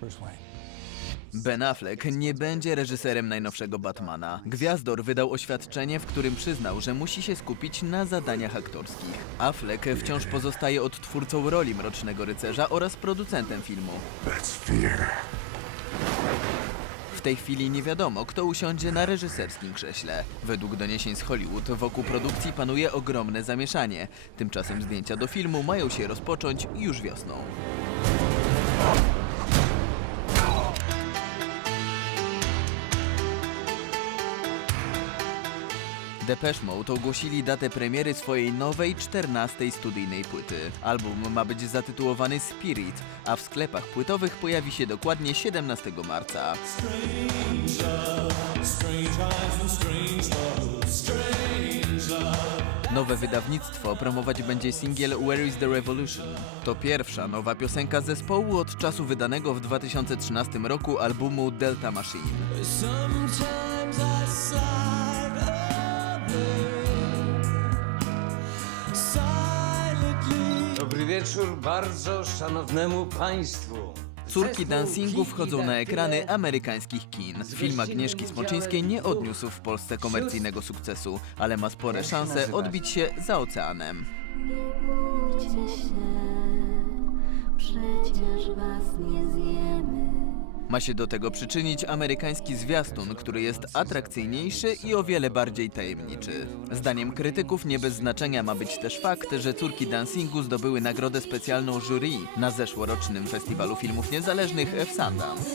Bruce Wayne. Ben Affleck nie będzie reżyserem najnowszego Batmana. Gwiazdor wydał oświadczenie, w którym przyznał, że musi się skupić na zadaniach aktorskich. Affleck wciąż pozostaje odtwórcą roli Mrocznego Rycerza oraz producentem filmu. W tej chwili nie wiadomo, kto usiądzie na reżyserskim krześle. Według doniesień z Hollywood wokół produkcji panuje ogromne zamieszanie. Tymczasem zdjęcia do filmu mają się rozpocząć już wiosną. Depeche Mode ogłosili datę premiery swojej nowej, 14 studyjnej płyty. Album ma być zatytułowany Spirit, a w sklepach płytowych pojawi się dokładnie 17 marca. Nowe wydawnictwo promować będzie singiel Where is the Revolution. To pierwsza nowa piosenka zespołu od czasu wydanego w 2013 roku albumu Delta Machine. Dobry wieczór bardzo szanownemu państwu. Córki dancingu wchodzą na ekrany amerykańskich kin. Film Agnieszki Smoczyńskiej nie odniósł w Polsce komercyjnego sukcesu, ale ma spore szanse odbić się za oceanem. Nie bójcie się, przecież was nie zjemy. Ma się do tego przyczynić amerykański zwiastun, który jest atrakcyjniejszy i o wiele bardziej tajemniczy. Zdaniem krytyków nie bez znaczenia ma być też fakt, że córki dancingu zdobyły nagrodę specjalną jury na zeszłorocznym Festiwalu Filmów Niezależnych w Sundance.